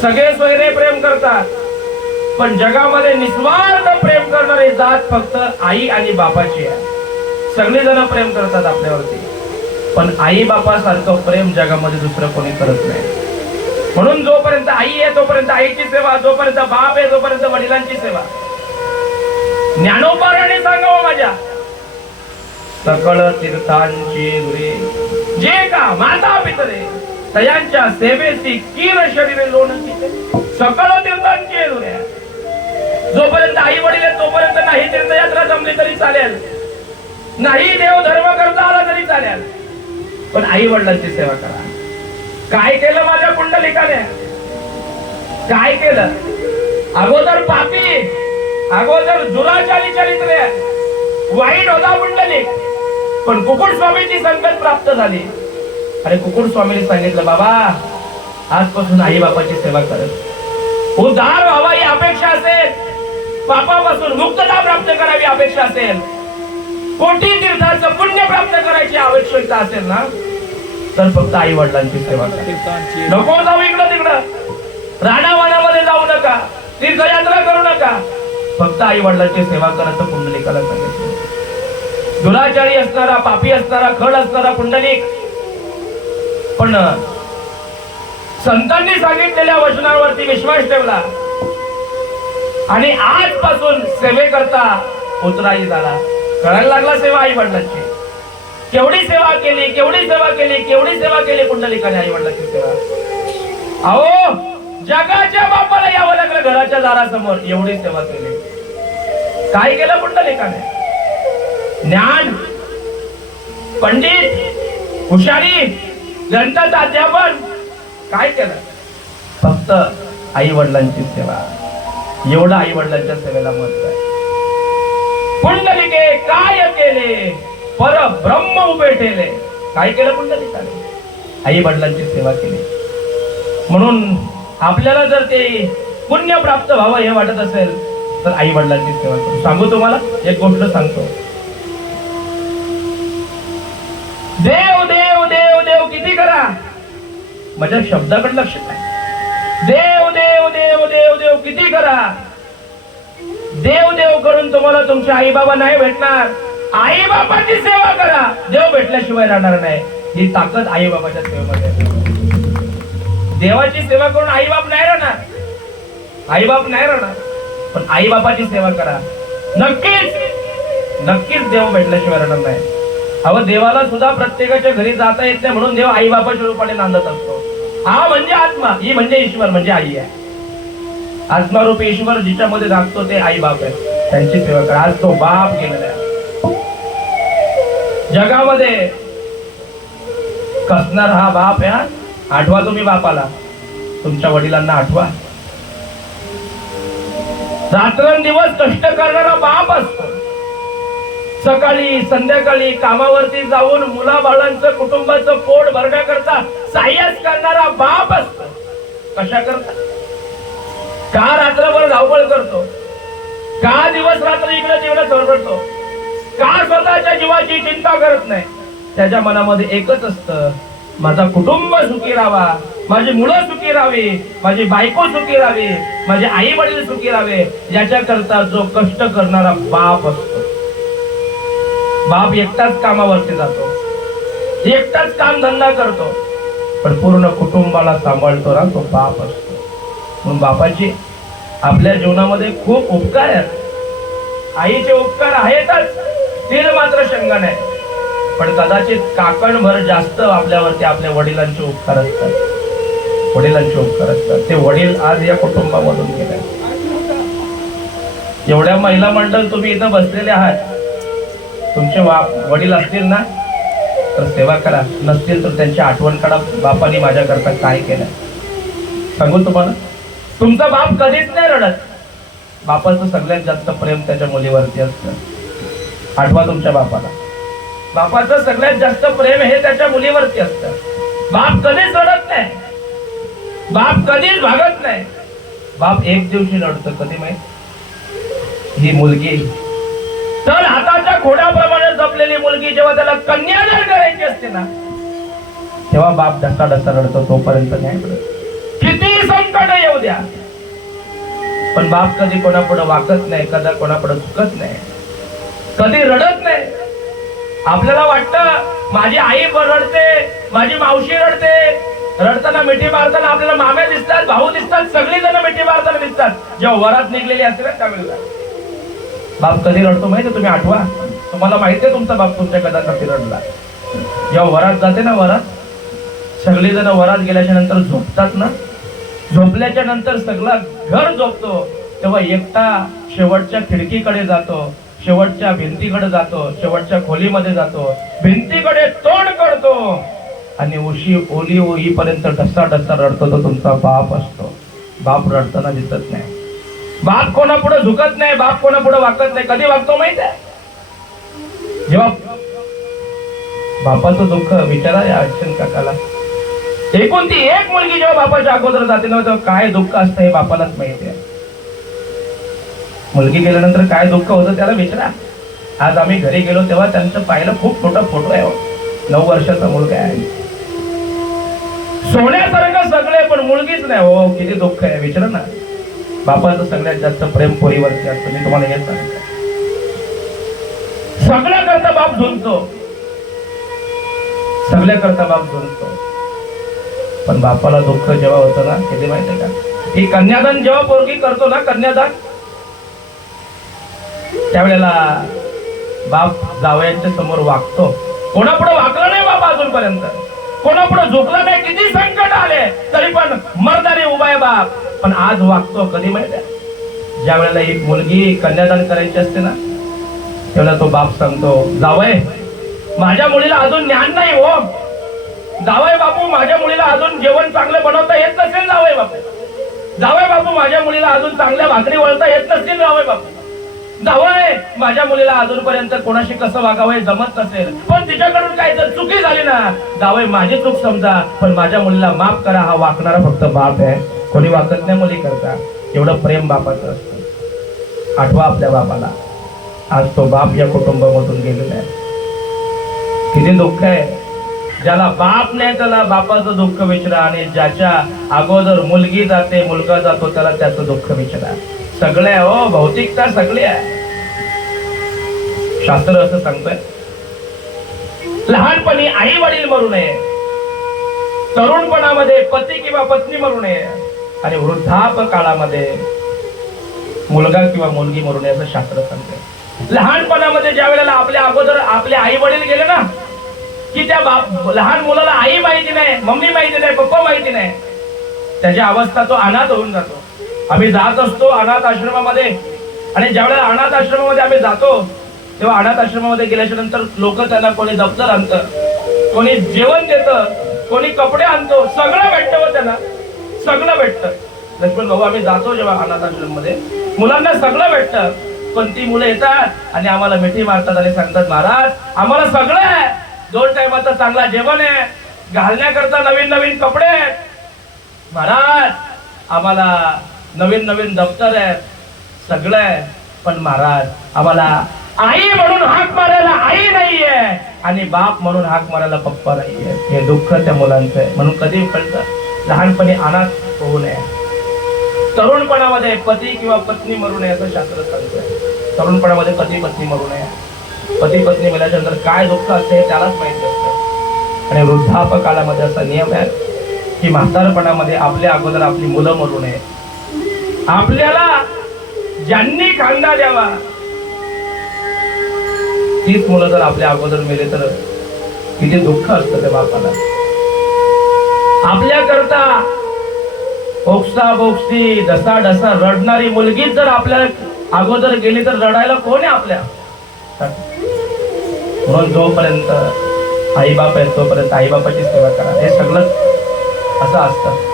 सगळे सोयरे प्रेम करतात. पण जगामध्ये निस्वार्थ प्रेम करणारी जात फक्त आई आणि बापाची आहे. सगळे जण प्रेम करतात आपल्यावरती. पण आई बापासारखं प्रेम जगामध्ये दुसरं कोणी करत नाही. म्हणून जोपर्यंत आई आहे तोपर्यंत आईची सेवा जोपर्यंत बाप आहे तोपर्यंत वडिलांची सेवा. ज्ञानोपाराने सांगावं माझ्या. सकळ तीर्थांची जे का माता पितरे. तयांच्या सेवेची कीर शरीरे लोणची सकळ तीर्थांची दुरे जोपर्यंत आई वडील तोपर्यंत नाही तीर्थयात्रा जमली तरी चालेल. नाही देव धर्म करता आला तरी चालेल. पण आई वडिलांची सेवा करा. काय केलं माझ्या कुंडलिकाने? काय केलं? अगोदर पापी अगोदर जुराचारी चरित्र वाईट होता कुंडलिक पण कुकुट स्वामीची संगत प्राप्त झाली. आणि कुकुट स्वामीने सांगितलं बाबा आजपासून आई बापाची सेवा करत उद्धार व्हावा ही अपेक्षा असेल. पापापासून मुक्तता प्राप्त करावी अपेक्षा असेल. कोटी तीर्थाचं पुण्य प्राप्त करायची आवश्यकता असेल ना तर फक्त आई वडिलांची सेवा नको जाऊ इकडं तिकडं. राणावानामध्ये जाऊ नका. तीर्थयात्रा करू नका. फक्त आई वडिलांची सेवा करायचं पुंडलिकाला सांगितलं दुराचारी असणारा पापी असणारा खड असणारा पुंडलिक पण संतांनी सांगितलेल्या वचनावरती विश्वास ठेवला. आणि आजपासून सेवेकरता उतराई झाला. करायला लागला सेवा आई वडिलांची. केवढी सेवा केली केवढी सेवा केली केवढी सेवा केली कुंडलिकाने आई वडिलांची सेवा. अहो जगाच्या बापाला यावं लागलं घराच्या दारासमोर एवढी सेवा केली. काय केलं पुंडलिकाने ज्ञान पंडित हुशारी ग्रंथाचं अध्यापन. काय केलं? फक्त आई वडिलांची सेवा. एवढं आई वडिलांच्या सेवेला महत्त्व आहे. पुंडलिके काय केले? पर ब्रह्म उभे ठेले काय केलं पुंडलिकाने? आई वडिलांची सेवा केली. म्हणून आपल्याला जर ते पुण्य प्राप्त व्हावं हे वाटत असेल तर आई वडिलांची सेवा करू. सांगू तुम्हाला? एक गोष्ट सांगतो. माझ्या शब्दाकडे लक्ष नाही. देव देव देव देव देव किती करा. देव देव करून तुम्हाला तुमचे आई बाबा नाही भेटणार. आई बाबाची सेवा करा. देव भेटल्याशिवाय राहणार नाही. ही ताकद आई बाबाच्या सेवेमध्ये देवाची सेवा करून आई बाप नाही राहणार. आई बाप नाही राहणार. पण आई बाबाची सेवा करा. नक्कीच नक्कीच देव भेटल्याशिवाय राहणार नाही. अहो देवाला सुद्धा प्रत्येकाच्या घरी जाता येत नाही म्हणून देव आई बाबाच्या रूपाने नांदत असतो. हा म्हणजे आत्मा ही म्हणजे ईश्वर म्हणजे आई आहे. आत्मारूपी ईश्वर जिच्यामध्ये दाखतो ते आई बाप आहे. त्यांची सेवा करा. आज तो बाप गेलेला आहे. जगामध्ये कसणार हा बाप आहे आठवा तुम्ही बापाला. तुमच्या वडिलांना आठवा. रात्रंदिवस कष्ट करणारा बाप असतो. सकाळी संध्याकाळी कामावरती जाऊन मुलाबाळांचं कुटुंबाचं पोट भरण्याकरता साह्यच करणारा बाप असतो. कशा करता? का रात्रभर धावपळ करतो? का दिवस रात्र इकडे तिकडे चळवळतो का स्वतःच्या जीवाची चिंता करत नाही? त्याच्या मनामध्ये एकच असतं माझा कुटुंब सुखी राहावा माझी मुलं सुखी राहावी माझी बायको सुखी राहावी माझे आई वडील सुखी राहावे याच्याकरता जो कष्ट करणारा बाप असतो. बाप एकटाच कामावरती जातो. एकटाच काम धंदा करतो. पण पूर्ण कुटुंबाला सांभाळतो ना तो बाप असतो. म्हणून बापाची आपल्या जीवनामध्ये खूप उपकार आहेत. आईचे उपकार आहेतच. तीन मात्र शंका नाही पण कदाचित काकणभर जास्त आपल्यावरती आपल्या वडिलांचे उपकार असतात. वडिलांचे उपकार असतात. ते वडील आज या कुटुंबामधून गेले. एवढ्या महिला मंडळ तुम्ही इथं बसलेले आहात. तुमचे बाप वडील असतील ना तर सेवा करा. नसतील तर त्यांची आठवण काढा. बापाने माझ्याकरता काय केलं सांगू तुम्हाला? तुमचा बाप कधीच नाही रडत. बापाचं सगळ्यात जास्त प्रेम त्याच्या मुलीवरती असतं. आठवा तुमच्या बापाला. बापाचं सगळ्यात जास्त प्रेम हे त्याच्या मुलीवरती असतं. बाप कधीच रडत नाही. बाप कधीच भागत नाही. बाप एक दिवशी रडतो कधी माहीत? ही मुलगी तर हाताच्या खोडाप्रमाणे जपलेली मुलगी जेव्हा त्याला कन्यादान करायची असते ना तेव्हा बाप ढसा डसा रडतो तोपर्यंत नाही किती संकट येऊ द्या. पण बाप कधी कोणापुढे वाकत नाही कदा कोणापुढे चुकत नाही कधी रडत नाही. आपल्याला वाटतं माझी आई रडते माझी मावशी रडते. रडताना मिठी मारताना आपल्याला माम्या दिसतात भाऊ दिसतात सगळी जण मिठी मारताना दिसतात. जेव्हा वरात निघलेली असते ना त्यावेळेला बाप कधी रडतो माहिती तुम्ही आठवा. तुम्हाला माहिती आहे तुमचा बाप तुमच्या कदा कधी रडला? जेव्हा वरात जाते ना वरात सगळी जण वरात गेल्याच्यानंतर झोपतात ना? झोपल्याच्या नंतर सगळा घर झोपतो. तेव्हा एकटा शेवटच्या खिडकीकडे जातो शेवटच्या भिंतीकडे जातो शेवटच्या खोलीमध्ये जातो. भिंतीकडे तोंड करतो. आणि उशी ओली ओईपर्यंत डसा डसा रडतो तो तुमचा बाप असतो. बाप रडताना दिसत नाही. बाप कोणापुढे झुकत नाही बाप कोणापुढे वागत नाही. कधी वागतो माहीत आहे? जेव्हा बापाचं दुःख विचारा या अर्चन काकाला. एकूण ती एक मुलगी जेव्हा बापाच्या अगोदर जाते ना तेव्हा काय दुःख असतं हे बापालाच माहिती आहे. मुलगी गेल्यानंतर काय दुःख होतं त्याला विचारा. आज आम्ही घरी गेलो तेव्हा त्यांचं पाहिलं खूप मोठा फोटो आहे. हो. नऊ वर्षाचा मुलगा आहे. सोन्यासारखं सगळे पण मुलगीच नाही. हो किती दुःख आहे. विचारा ना. बापाचं सगळ्यात जास्त प्रेम पोरीवरती असतं. मी तुम्हाला हेच सांगतो. सगळ्या करता बाप झुंजतो. सगळ्या करता बाप झुंजतो. पण बापाला दुःख जेव्हा होतं ना किती माहितीये का? ही कन्यादान जेव्हा पोरगी करतो ना कन्यादान त्यावेळेला बाप जावयांच्या समोर वागतो. कोणापुढे वागला नाही बाबा अजूनपर्यंत. कोणापुढे झोपला नाही किती संकट आले तरी पण मर्दाने उभा आहे बाप. पण आज वागतो कधी माहिती आहे? ज्या वेळेला एक मुलगी कन्यादान करायची असते ना त्यावेळेला तो बाप सांगतो जावय माझ्या मुलीला अजून ज्ञान नाही हो. जावय बापू माझ्या मुलीला अजून जेवण चांगलं बनवता येत नसेल जावय बापू. जावय बापू माझ्या मुलीला अजून चांगल्या भाकरी वळता येत नसतील जावय बापू. जावय माझ्या मुलीला अजूनपर्यंत कोणाशी कसं वागावं हे जमत नसेल. पण तिच्याकडून काय जर चुकी झाली ना जावय माझी चूक समजा पण माझ्या मुलीला माफ करा हा वाकणारा फक्त बाप आहे. कोणी वाकत नाही मुली करता. एवढं प्रेम बापाचं असतं. आठवा आपल्या बापाला. आज तो बाप या कुटुंबामधून गेलेला आहे. किती दुःख आहे. ज्याला बाप नाही त्याला बापाचं दुःख विचारा आणि ज्याच्या अगोदर मुलगी जाते मुलगा जातो त्याला त्याचं दुःख विचारा. सगळे हो भौतिकता सगळी आहे. शास्त्र असं सांगतंय. लहानपणी आई वडील मरू नये. तरुणपणामध्ये पती किंवा पत्नी मरू नये. आणि वृद्धाप काळामध्ये मुलगा किंवा मुलगी मरून याचं शास्त्र सांगते. लहानपणामध्ये ज्या वेळेला आपल्या अगोदर आपले आई वडील गेले ना की त्या बाप लहान मुलाला आई माहिती नाही मम्मी माहिती नाही पप्पा माहिती नाही त्याची अवस्था तो अनाथ होऊन जातो. आम्ही जात असतो अनाथ आश्रमामध्ये. आणि ज्यावेळेला अनाथ आश्रमामध्ये आम्ही जातो तेव्हा अनाथ आश्रमामध्ये गेल्याच्यानंतर लोक त्यांना कोणी दप्तर आणतं कोणी जेवण देतं कोणी कपडे आणतो सगळं भेटतं हो त्यांना. सगळं भेटतं. लक्ष्मण भाऊ आम्ही जातो जेव्हा अनाथमध्ये मुलांना सगळं भेटतं. पण ती मुलं येतात आणि आम्हाला मिठी मारतात आणि सांगतात महाराज आम्हाला सगळं आहे. दोन टायमाचं चांगला जेवण आहे. घालण्याकरता नवीन नवीन कपडे आहेत. महाराज आम्हाला नवीन नवीन दप्तर आहे. सगळं आहे. पण महाराज आम्हाला आई म्हणून हाक मारायला आई नाहीये. आणि बाप म्हणून हाक मारायला पप्पा नाहीये. हे दुःख त्या मुलांचं आहे. म्हणून कधी कळतं? लहानपणी अनाथ होऊ नये. तरुणपणामध्ये पती किंवा पत्नी मरू नये असं शास्त्र सांगतोय. तरुणपणामध्ये पती पत्नी मरू नये. पती पत्नी मेल्याच्या नंतर काय दुःख असते हे त्यालाच माहिती असतं. आणि वृद्धापकाळामध्ये असा नियम आहे की म्हातारपणामध्ये आपल्या अगोदर आपली मुलं मरू नये. आपल्याला ज्यांनी खांदा द्यावा तीच मुलं जर आपल्या अगोदर मेले तर किती दुःख असतं त्या बापाला. आपल्या करता ओक्सा बोक्सी डसा डसा रडणारी मुलगीच जर आपल्या अगोदर गेली तर रडायला कोण आहे आपल्या? म्हणून जोपर्यंत आई बाप आहे तोपर्यंत आई बापाची सेवा करा. हे सगळं असं असतं.